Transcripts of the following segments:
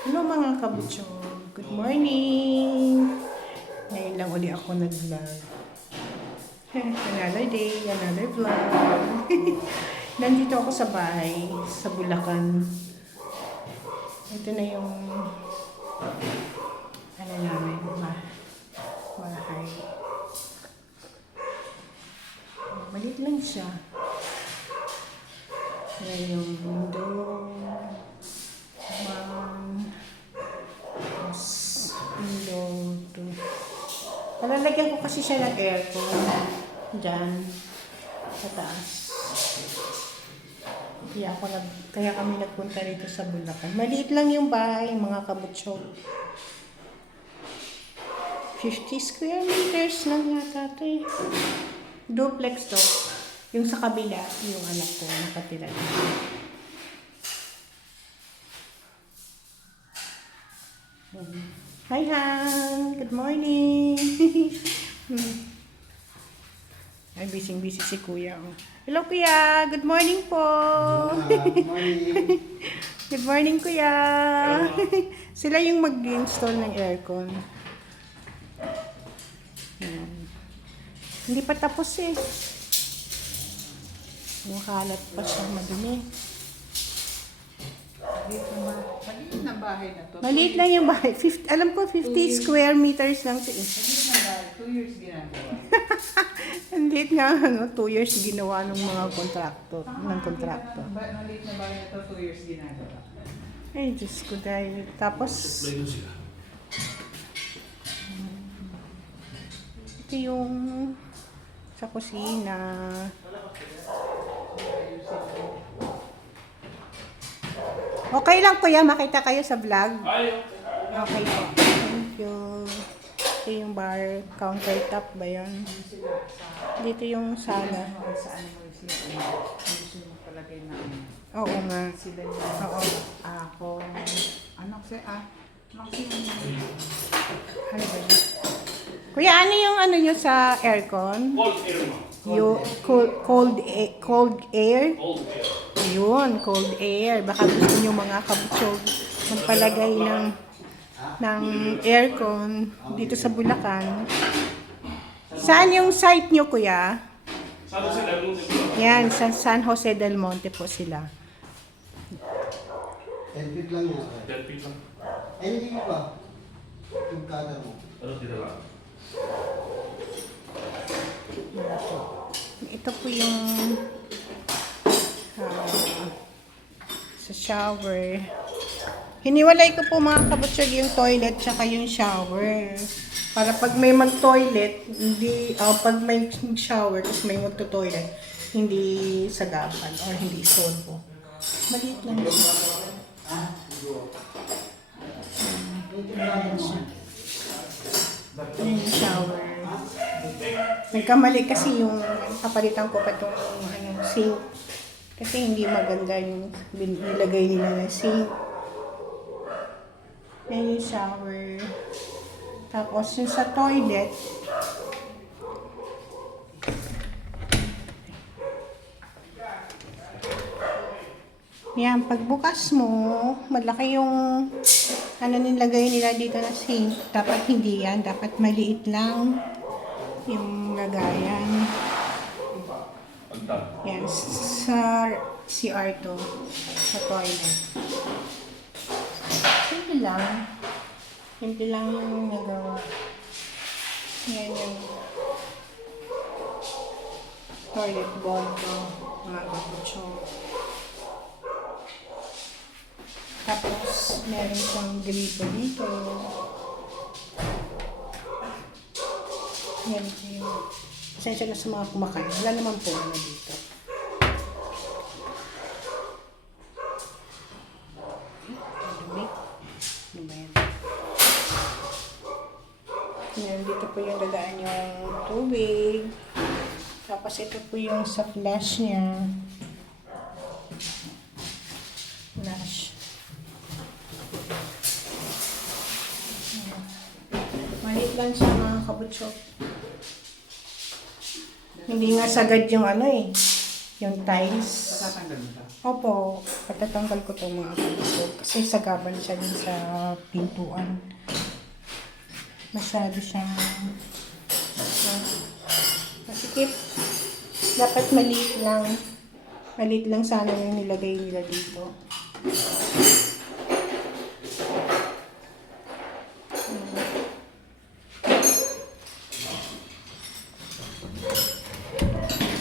Hello mga kabutsog. Good morning. Ngayon lang uli ako nag-vlog. Another day, another vlog. Nandito ako sa bahay, sa Bulacan. Ito na yung ano namin, bahay. Maliit lang siya. Yan yung window. Window 2. Palalagyan ko kasi siya ng aircon dyan sa taas. Kaya kami nagpunta rito sa Bulacan. Maliit lang yung bahay, mga kabutsog. 50 square meters lang yata ito eh. Duplex to. Yung sa kabila, yung anak ko nakatira dito. Hi, Han! Good morning! Ay, busy si Kuya. Oh. Hello, Kuya! Good morning po! Good morning! Good morning, Kuya! Sila yung mag-install ng aircon. Hindi pa tapos eh. Yung kalat pa siya, madumi. Maliit na bahay na to. Maliit lang yung bahay. Alam ko, 50 square meters lang ito eh. Maliit na bahay. 2 years ginagawa. Ang liit nga, 2 years ginawa ng mga kontraktor. Maliit na bahay na to, 2 years ginagawa. Ay, Diyos ko dahil. Tapos, ito yung sa kusina. Okay lang kuya, makita kayo sa vlog. Okay po. Thank you. Ito yung bar, countertop ba yan? Dito yung sala. Saan mo sila? Gusto mo palagay na Oo nga. sila yung Oo. ako. Ano kasi Ano ba yun? Kuya, ano yung ano nyo sa aircon? Cold air, ma'am. Yung cold air? Cold air. Ayun, cold air. Baka gusto nyo mga kabutsog magpalagay ng aircon dito sa Bulacan. Saan yung site nyo, kuya? San Jose del Monte po. Yan, sa San Jose del Monte po sila. 10 feet lang yan. 10 feet lang. Ay, hindi ba? Yung kada mo. Ano dito lang? Ito po yung sa shower. Hiniwalay ko po mga kabutsog yung toilet tsaka yung shower. Para pag may mag-toilet, hindi, pag may shower tapos may magto-toilet, hindi sagapan or hindi solvo. Maliit lang siya. Ayan yung shower. Nagkamali kasi yung kapalitan ko pa itong sink. Kasi hindi maganda yung nilagay nila na sink. Ayan yung shower. Tapos yung sa toilet, yan, pagbukas mo, malaki yung ano nilagay nila dito na sink. Dapat hindi yan, dapat maliit lang yung lagayan. Pagtap. Yan, sa CR to, sa toilet. Simple lang. Simple lang yung nagawa. Yan yung toilet bowl to, mga kabutsog. Tapos, meron siyang gripo dito. Yan yung pasensya na sa mga kumakain. Wala naman po ano dito. Ano ba yan? Yan, dito po yung dadaan yung tubig. Tapos ito po yung sa flash niya. Flash. Maliit lang siya mga kabutsog. Hindi nga sagad yung ano eh. Yung tiles. tatanggal mo ito? Opo, patatanggal ko itong mga kabusog. Kasi sagaban siya din sa pintuan. Masyado siyang... Masikip. Dapat maliit lang. Maliit lang sana yung nilagay nila dito.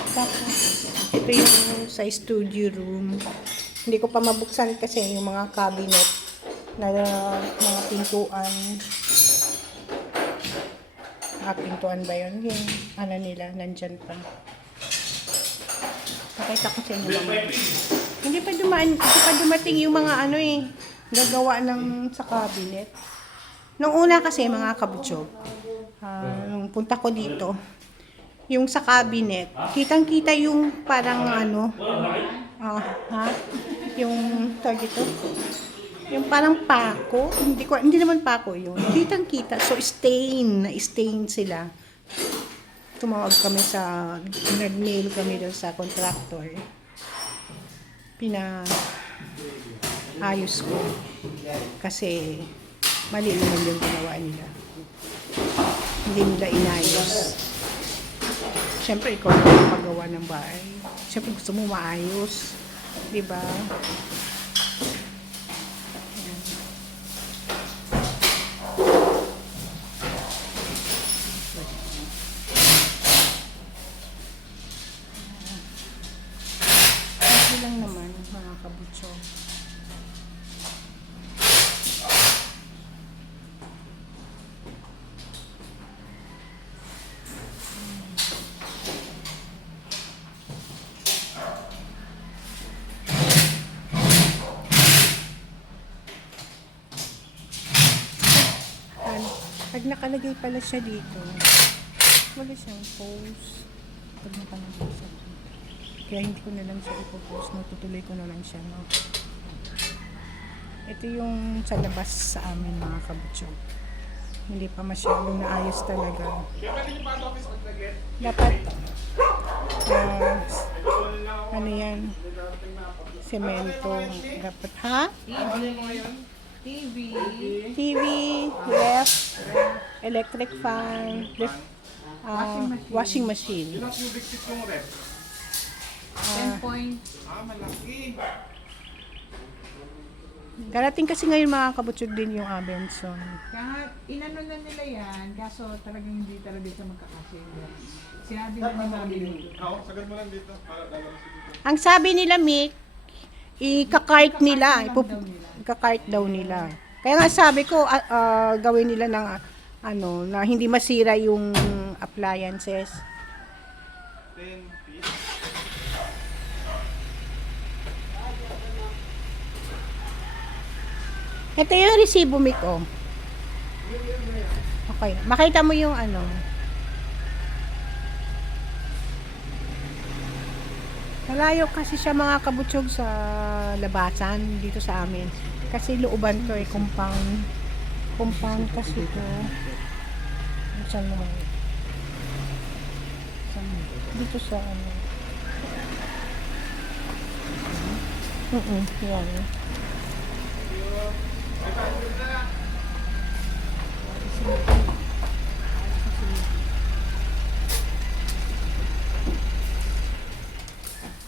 Tapos, ito yung sa studio room. Hindi ko pa mabuksan kasi yung mga cabinet na mga pintuan. Pintuan ba yun? Yung ano nila, nandyan pa. Pakita ko sa inyo mga. Hindi pa dumating yung mga ano gagawa ng sa cabinet. Nung una kasi mga kabutsog, nung punta ko dito, yung sa cabinet, kitang-kita yung parang yung tawag ito, yung parang pako, hindi naman pako yun. Kitang-kita, so stain sila. Tumawag kami nag-mail kami doon sa contractor. Ayos ko. Kasi mali naman yung ginawa nila. Hindi nila inayos. Siyempre, ikaw na yung paggawa ng bahay. Siyempre, gusto mo maayos. Diba? Ayan. Okay lang naman, mga kabutso. Pag nakalagay pala siya dito, wala siyang post. Pag nakalagay siya dito. Kaya hindi ko na lang siya ipopost, no? Tutuloy ko na lang siya, no? Ito yung sa labas sa amin, mga kabutsog. Hindi pa masyadong naayos talaga. Dapat, ano yan? Semento. Dapat, ha? TV, ref, electric fan, washing machine. Ilang cubic feet yung ref? 10 point. Malaki. Darating kasi ngayon mga kabutsog din yung Abenson. Kahit inano na nila yan, kaso talagang hindi talaga dito magkakasya yung gas. Sinabi na nila Oo, sagad mo lang dito. Para dalawa dito. Ang sabi nila, Mick, i-cart nila. I-cart daw nila. Kaya nga sabi ko, gawin nila ng na hindi masira yung appliances. 10 feet. Ito yung resibo, Mick, oh. Okay. Makita mo yung Malayo kasi siya mga kabutsog sa labasan dito sa amin. Kasi looban to compound. Compound kasi to. Saan mo? Dito sa yan.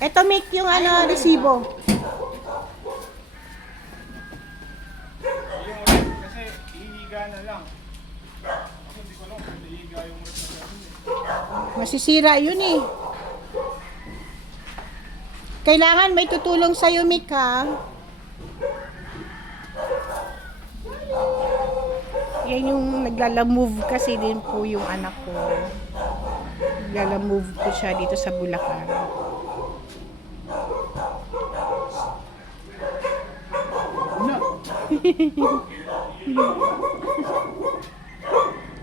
Ito, make yung resibo. Kasi ihiga na lang. Ako hindi ko alam kung ihiga yung ref na gano'n Masisira yun eh. Kailangan may tutulong sa'yo, Mick, ha? Yan yung naglalamove kasi din po yung anak ko. Naglalamove po siya dito sa Bulacan.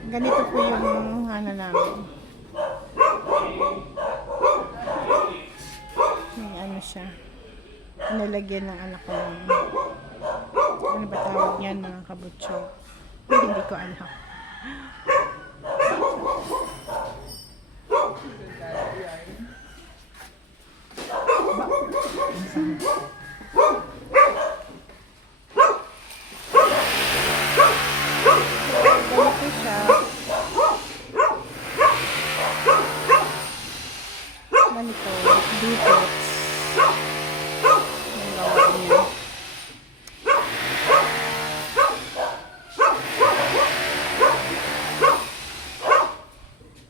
Ganito po yung namin. May siya. Nalagyan ng anak ko. Ano ba tawag yan, mga kabutso? Hindi ko alam. Ganito siya. Ganito. Dito. Ang gawa niya.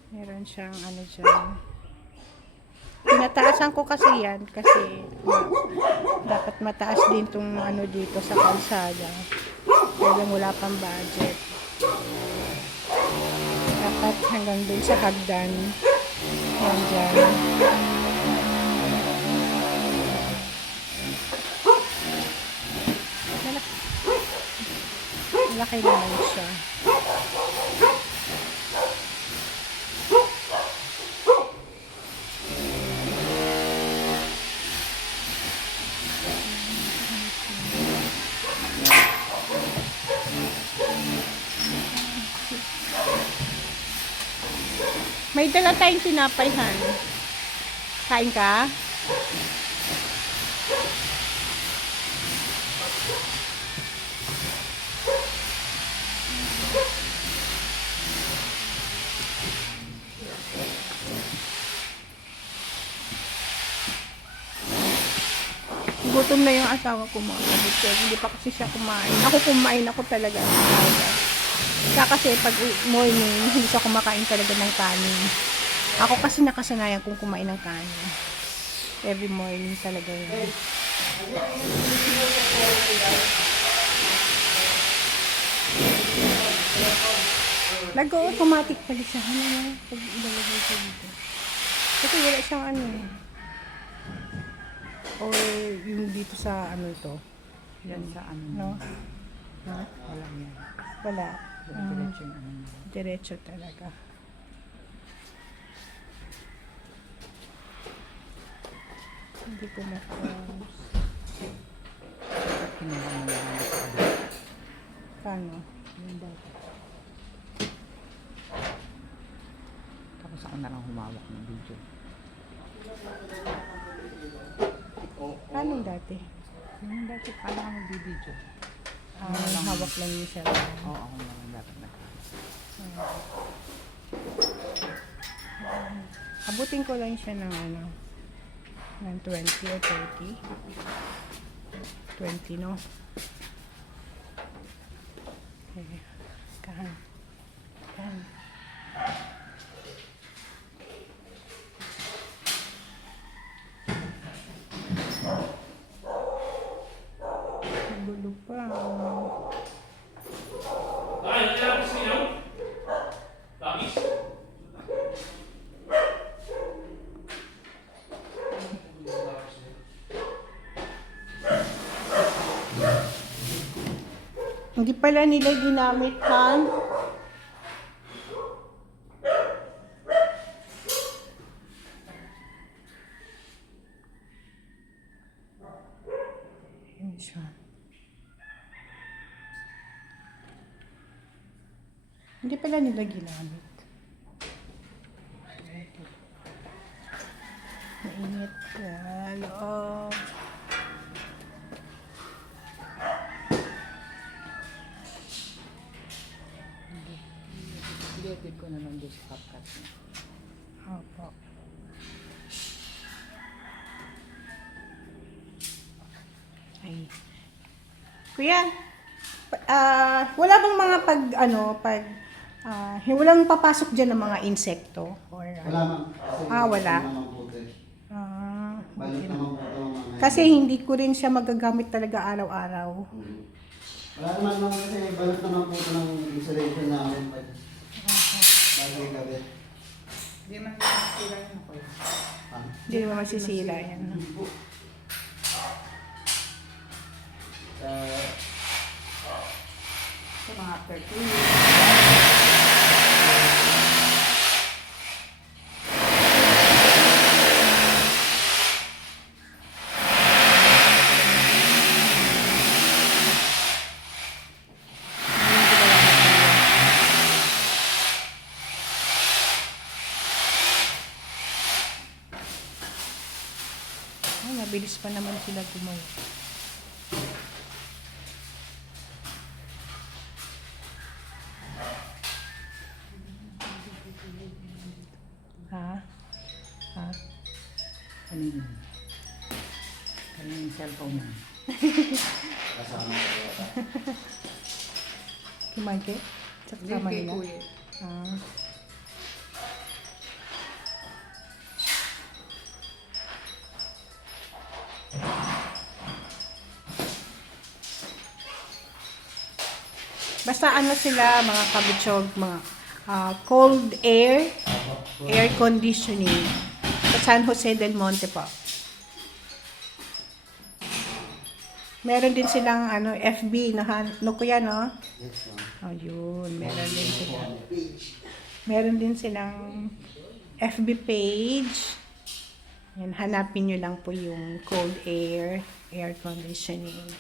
Meron siyang ano dyan. Pinataasan ko kasi yan kasi dapat mataas din tong ano dito sa kalsada. Kaya wala pang budget. Dapat hanggang dun sa hagdan. Yan dyan. Malaki naman siya. May dala tayong tinapay, Han. Kain ka? Gutom na yung asawa ko mga kabutso. Hindi pa kasi siya kumain. Ako kumain ako talaga. Kaya kasi pag morning, hindi siya kumakain talaga ng kanin. Ako kasi nakasanayan kong kumain ng kanin. Every morning talaga yun. Nag-automatic pala siya. Ano na? Pag ilalagay siya dito. Kasi wala siyang ano eh. Or yung dito sa ano ito. Yan sa ano. No? Ha? Wala yan. Wala. Diretso yung ano. Diretso talaga. Hindi ko ma-close. At kinuha mo lang sa ano. Paano? Yung dati. Tapos ako na lang humawak ng video. Paano dati? Yung dati, paano ka magbibideo? Hawak lang yung siya. Oo, ako na lang dapat nagkakaroon. Abutin ko lang siya ng ano, ng 20 or 30. 20, no? Okay. Kahan. Kahan. Nagulo pa. Hindi pala nila ginamit, Han. Yun siya. Hindi pala nila ginamit. Mainit sa loob. I-edit ko na lang doon sa CapCut niya. Opo. Ay. Kuya, wala bang mga walang papasok dyan ng mga insekto? Or, Wala man. Kasi wala. Wala naman po ito eh. Balik naman po ito mga Kasi hindi ko rin siya magagamit talaga araw-araw. Wala naman naman kasi balot naman po ito ng insulation namin. Bago yung gabi. Hindi man sila yun ako yun. Hindi naman masisira yan. Hindi po. So mga 13. mabilis pa naman sila gumawa. Ha? Ha? Ano yun? Ano yung cellphone mo? Kasama ko yata. Kimante? Sa kasama Kay nila? Kuya. Ah. Basta ano sila, mga kabutsyog, mga cold air, air conditioning. Sa San Jose del Monte po. Meron din silang ano, FB, no kuya, no? Yes, ma'am. Oh, yun. Meron din sila. Page. Meron din silang FB page. Yan, hanapin nyo lang po yung cold air, air conditioning.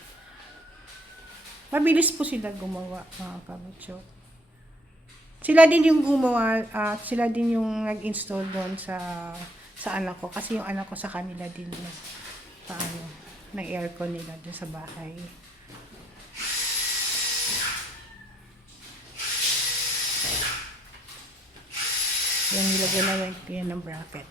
Mabilis po sila gumawa, mga kabutso. Sila din yung gumawa, sila din yung nag-install doon sa anak ko. Kasi yung anak ko sa kanila din ng aircon nila doon sa bahay. Yan, nilagyan na yan ng bracket.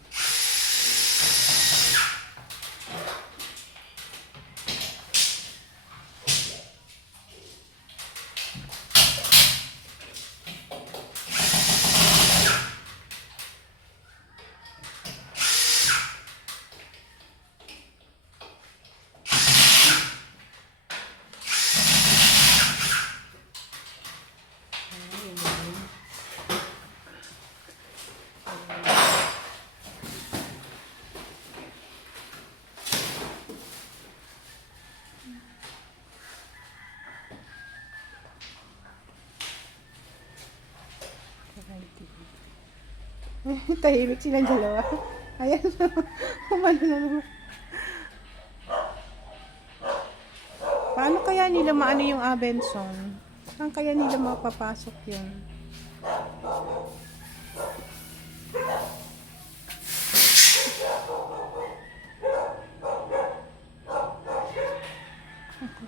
Tahimik silang dalawa. Ayan. Kumano na naman. Paano kaya nila maano yung Abenson? Saan kaya nila mapapasok yun?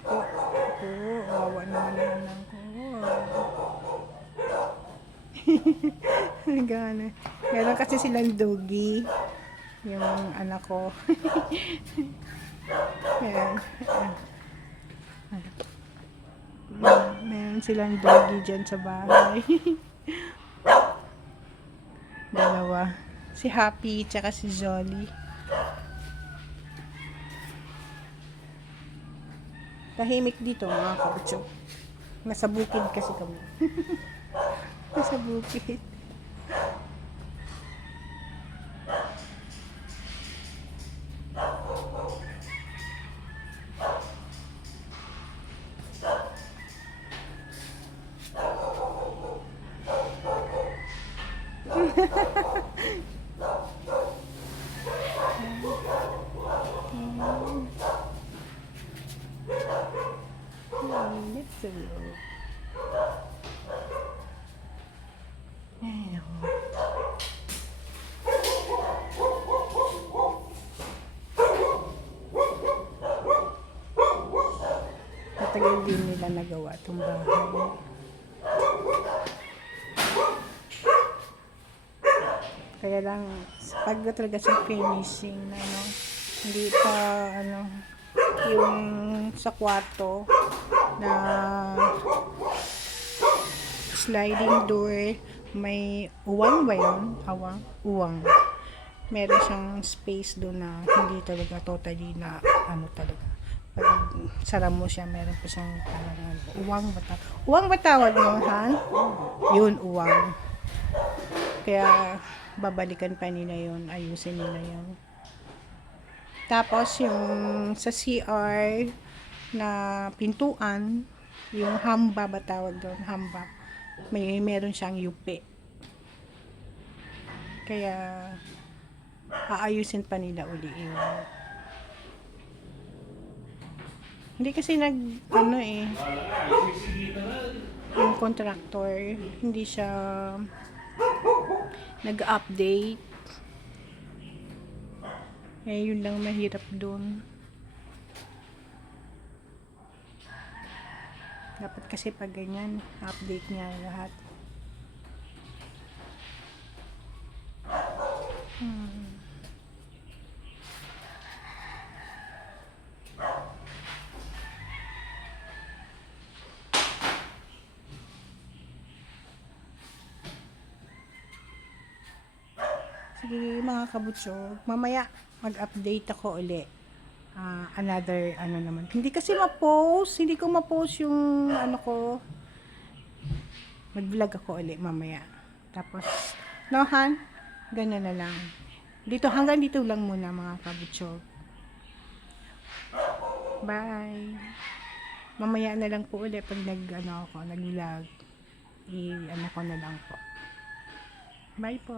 Oo, awa naman naman ako. Gana. Meron kasi silang doggy. Yung anak ko. Meron. Meron silang doggy dyan sa bahay. Dalawa. Si Happy tsaka si Jolly. Tahimik dito mga kabutso. Nasa bukid kasi kami. Nasa bukid. Let's go. Ay, ako. Matagal din nila nagawa itong bahay. Kaya lang, pag talaga sa finishing na, ano, hindi pa, ano, yung sa kwarto na sliding door, may uwang ba yun? Uwang. Meron siyang space doon na hindi talaga totally na ano talaga. Pag sara mo siya, meron pa siyang parang uwang ba tawag? Uwang ba tawag mo, Han? Yun, uwang. Kaya babalikan pa nila yun, ayusin nila yun. Tapos yung sa CR na pintuan, yung hamba ba tawag doon? Hamba. Meron siyang yupi. Kaya aayusin pa nila uli yun. Hindi kasi yung contractor, hindi siya nag-update. Eh, yun lang mahirap dun. Dapat kasi pag ganyan, update niya lahat. Sige mga kabutsog, mamaya mag-update ako uli. Another ano naman. Hindi kasi ma-post, hindi ko ma-post yung ano ko. Mag-vlog ako uli mamaya. Tapos, no Han? Ganun na lang. Dito, hanggang dito lang muna mga kabutsog. Bye! Mamaya na lang po uli pag nag-vlog. I-ano ko na lang po. Bye po!